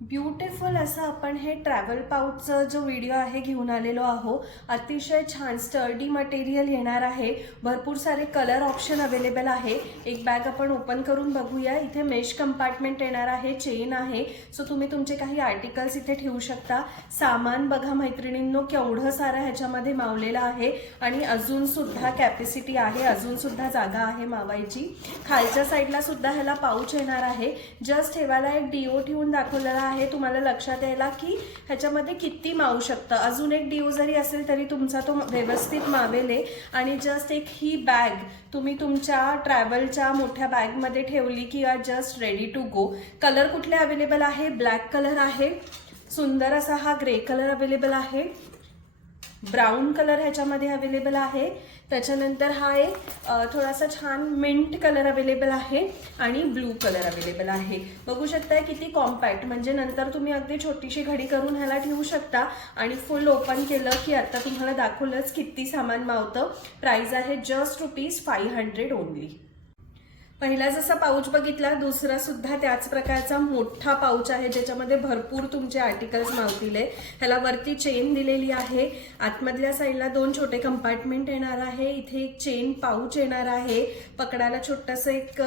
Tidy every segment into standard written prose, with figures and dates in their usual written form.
Beautiful असं आपण हे ट्रॅव्हल पाऊचचा जो व्हिडिओ आहे घेऊन आलेलो आहो। अतिशय छान स्टर्डी मटेरियल येणार आहे। भरपूर सारे कलर ऑप्शन अवेलेबल आहे। एक बॅग आपण ओपन करून बघूया। इथे मेश कंपार्टमेंट येणार आहे, चेन आहे, सो तुम्ही तुमचे काही आर्टिकल्स इथे ठेवू शकता। सामान बघा मैत्रिणींनो केवढं सारं ह्याच्यामध्ये मावलेलं आहे आणि अजून सुद्धा कॅपॅसिटी आहे, अजून सुद्धा जागा आहे मावायची। खालच्या साईडला सुद्धा ह्याला पाऊच येणार आहे। जस्ट ठेवायला एक डीओ ठेवून दाखवलेला आहे तुम्हाला लक्षात यायला की ह्याच्यामध्ये किती मावू शकतं। अजून एक डीओ जरी असेल तरी तुमचा तो व्यवस्थित मावेल। आणि जस्ट एक ही बॅग तुम्ही तुमच्या ट्रॅव्हलच्या मोठ्या बॅग मध्ये ठेवली की are just ready to go. Colour कुठले अवेलेबल आहे? ब्लॅक कलर आहे, सुंदर असा हा ग्रे कलर अवेलेबल आहे, ब्राउन कलर ह्याच्यामध्ये अवेलेबल आहे, त्याच्यानंतर हा एक थोडासा छान मिंट कलर अवेलेबल आहे आणि ब्लू कलर अवेलेबल आहे। बघू शकताय किती कॉम्पॅक्ट, म्हणजे नंतर तुम्ही अगदी छोटीशी घडी करून ह्याला ठेवू शकता आणि फुल ओपन केलं की आता तुम्हाला दाखवलंच किती सामान मावतं। प्राइस आहे जस्ट ₹500 ओनली। पहिला जसा पाऊच बघितला, दुसरा सुद्धा त्याच प्रकारचा मोठा पाऊच आहे ज्याच्यामध्ये भरपूर तुमचे आर्टिकल्स मावतील। ह्याला वरती चेन दिलेली आहे, आतमधल्या साईडला 2 छोटे कंपार्टमेंट येणार आहे, इथे एक चेन पाऊच येणार आहे, पकडायला छोटंसं एक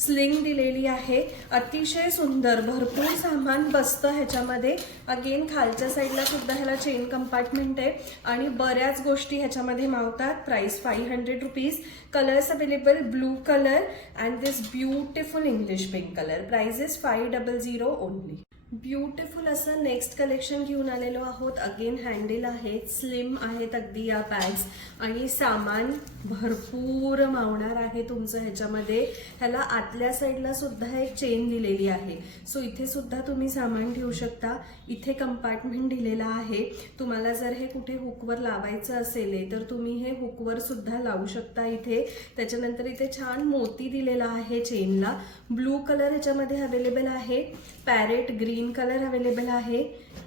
स्लिंग दिलेली आहे। अतिशय सुंदर भरपूर सामान बसतं ह्याच्यामध्ये। अगेन खालच्या साईडला सुद्धा ह्याला चेन कंपार्टमेंट आहे आणि बऱ्याच गोष्टी ह्याच्यामध्ये मावतात। Price ₹500। Colours available blue colour and this beautiful English pink color. Price is 500 only. Beautiful असं नेक्स्ट कलेक्शन घेऊन आलेलो आहोत। अगेन हँडल आहेत, स्लिम आहेत अगदी या बॅग्स आणि सामान भरपूर मावणार आहे तुमचं ह्याच्यामध्ये। ह्याला आतल्या साईडला सुद्धा एक चेन दिलेली आहे, सो इथे सुद्धा तुम्ही सामान ठेवू शकता। इथे कंपार्टमेंट दिलेला आहे, तुम्हाला जर हे कुठे हुकवर लावायचं असेल तर तुम्ही हे हुकवर सुद्धा लावू शकता इथे। त्याच्यानंतर इथे छान मोती दिलेला आहे चेनला। ब्लू कलर ह्याच्यामध्ये अवेलेबल आहे, पॅरेट ग्रीन कलर अवेलेबल आहे,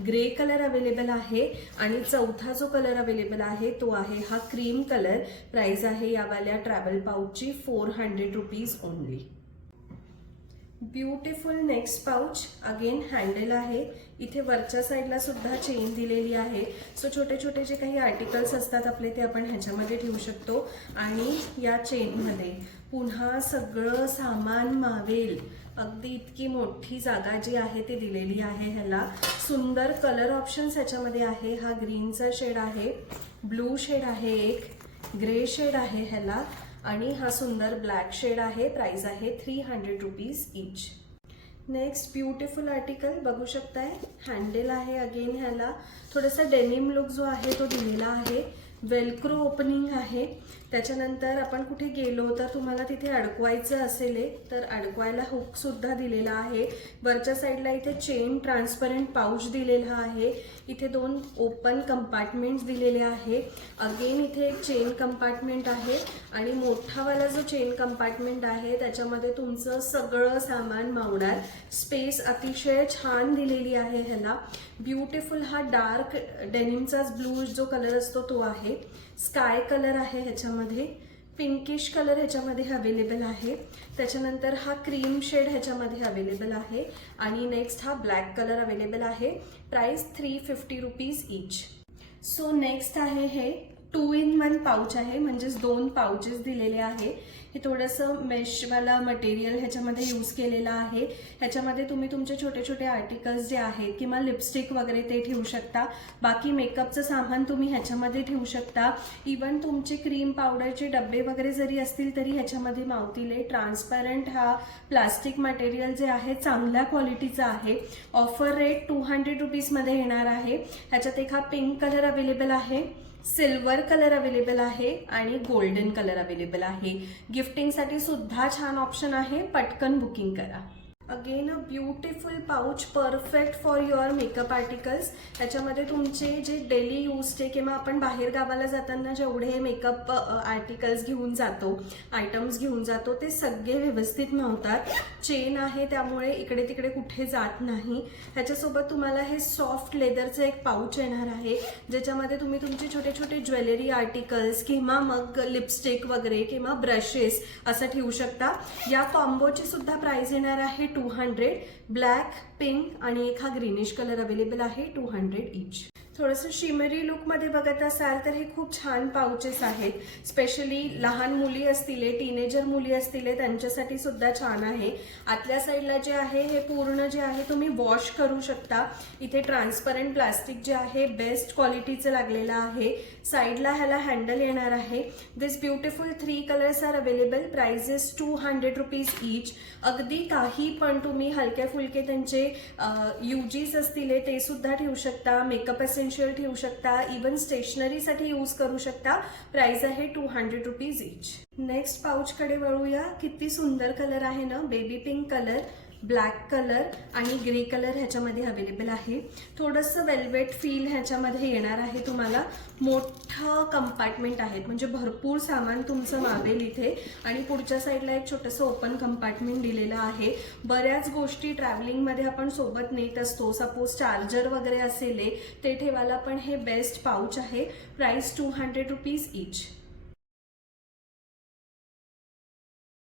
ग्रे कलर अवेलेबल आहे आणि चौथा जो कलर अवेलेबल आहे तो आहे हा क्रीम कलर। प्राइस आहे यावाल्या ट्रॅव्हल पाऊचची ₹400 only. Beautiful next pouch, again handle आहे, इथे वरच्या साईडला सुद्धा चेन दिलेली आहे, सो छोटे छोटे जे काही आर्टिकल्स असतात आपले ते आपण ह्याच्यामध्ये ठेवू शकतो आणि या चेनमध्ये पुन्हा सगळं सामान मावेल। अगदी इतकी मोठी जागा जी आहे ती दिलेली आहे ह्याला। सुंदर कलर ऑप्शन्स ह्याच्यामध्ये आहे, हा ग्रीनचा शेड आहे, ब्लू शेड आहे, एक ग्रे शेड आहे ह्याला आणि हा सुंदर ब्लॅक शेड आहे। प्राइस आहे ₹300 ईच। नेक्स्ट ब्युटिफुल आर्टिकल बघू शकताय, हँडल आहे अगेन ह्याला, थोडासा डेनिम लुक जो आहे तो दिलेला आहे, वेलक्रो ओपनिंग आहे। त्याच्यानंतर आपण कुठे गेलो तर तुम्हाला तिथे अडकवायचं असेल तर अडकवायला हुक सुद्धा दिलेला आहे। वरच्या साईडला इथे चेन ट्रान्सपरंट पाऊच दिलेला आहे, इथे 2 ओपन कंपार्टमेंट्स दिलेले आहे। अगेन इथे एक चेन कंपार्टमेंट आहे आणि मोठावाला जो चेन कंपार्टमेंट आहे त्याच्यामध्ये तुमचं सगळं सामान मावणार। स्पेस अतिशय छान दिलेली आहे ह्याला। ब्युटिफुल हा डार्क डेनिमचाच ब्लू जो कलर असतो तो आहे, स्काय कलर आहे ह्याच्यामध्ये, पिंकिश कलर ह्याच्यामध्ये अवेलेबल आहे, त्याच्यानंतर हा क्रीम शेड ह्याच्यामध्ये अवेलेबल आहे आणि नेक्स्ट हा ब्लॅक कलर अवेलेबल आहे। Price ₹350 each. सो नेक्स्ट आहे हे 2 in 1 पाऊच आहे, म्हणजेच 2 पाउचेस दिलेले आहे। हे थोडंसं मेशवाला मटेरियल ह्याच्यामध्ये यूज केलेलं आहे। ह्याच्यामध्ये तुम्ही तुमचे छोटे छोटे आर्टिकल्स जे आहेत किंवा लिपस्टिक वगैरे ते ठेवू शकता, बाकी मेकअपचं सामान तुम्ही ह्याच्यामध्ये ठेवू शकता। इवन तुमचे क्रीम पावडरचे डब्बे वगैरे जरी असतील तरी ह्याच्यामध्ये मावतील। ट्रान्सपरंट हा प्लास्टिक मटेरियल जे आहे चांगल्या क्वालिटीचा आहे। ऑफर रेट ₹200 मध्ये येणार आहे। ह्याच्यात एक हा पिंक कलर अवेलेबल आहे, सिल्वर कलर अवेलेबल आहे आणि गोल्डन कलर अवेलेबल आहे। गिफ्टिंगसाठी सुद्धा छान ऑप्शन आहे, पटकन बुकिंग करा। Again a beautiful pouch, perfect for your makeup articles. त्याच्यामध्ये तुमचे जे डेली यूजचे किंवा आपण बाहेर गावाला जाताना जेवढे मेकअप आर्टिकल्स घेऊन जातो, आयटम्स घेऊन जातो ते सगळे व्यवस्थित मावतात। चेन आहे त्यामुळे इकडे तिकडे कुठे जात नाही। ह्याच्यासोबत तुम्हाला हे सॉफ्ट लेदरचं एक पाऊच येणार आहे ज्याच्यामध्ये तुम्ही तुमचे छोटे छोटे ज्वेलरी आर्टिकल्स किंवा मग लिपस्टिक वगैरे किंवा ब्रशेस असं ठेवू शकता। या कॉम्बोची सुद्धा प्राइस येणार आहे 200. ब्लॅक, पिंक आणि एक हा ग्रीनिश कलर अवेलेबल आहे 200 ईच. थोडंसं शिमरी लुकमध्ये बघत असाल तर हे खूप छान पाउचेस आहेत. स्पेशली लहान मुली असतील, टीनेजर मुली असतील, त्यांच्यासाठी सुद्धा छान आहे. आतल्या साईडला जे आहे हे पूर्ण जे आहे तुम्ही वॉश करू शकता. इथे ट्रान्सपरंट प्लास्टिक जे आहे बेस्ट क्वालिटीचं लागलेलं आहे. साईडला ह्याला हँडल येणार आहे. This beautiful 3 colours are available. Prices 200 rupees each. अगदी काही पण तुम्ही हलके फुलके त्यांचे यूजीस असतील ते सुद्धा ठेवू शकता. मेकअप एसेन्शियल ठेवू शकता. इवन स्टेशनरीसाठी यूज करू शकता. प्राइस आहे 200 रुपीज ईच. नेक्स्ट पाउचकडे वळूया. किती सुंदर कलर आहे ना. Baby pink colour, black colour आणि ग्रे कलर ह्याच्यामध्ये अवेलेबल आहे. थोडंसं वेल्वेट फील ह्याच्यामध्ये येणार आहे तुम्हाला. मोठं कंपार्टमेंट आहेत म्हणजे भरपूर सामान तुमचं मावेल इथे. आणि पुढच्या साईडला एक छोटंसं ओपन कंपार्टमेंट दिलेलं आहे. बऱ्याच गोष्टी ट्रॅव्हलिंगमध्ये आपण सोबत नेत असतो. सपोज चार्जर वगैरे असेल ते ठेवायला पण हे बेस्ट पाउच आहे. Price 200 rupees each.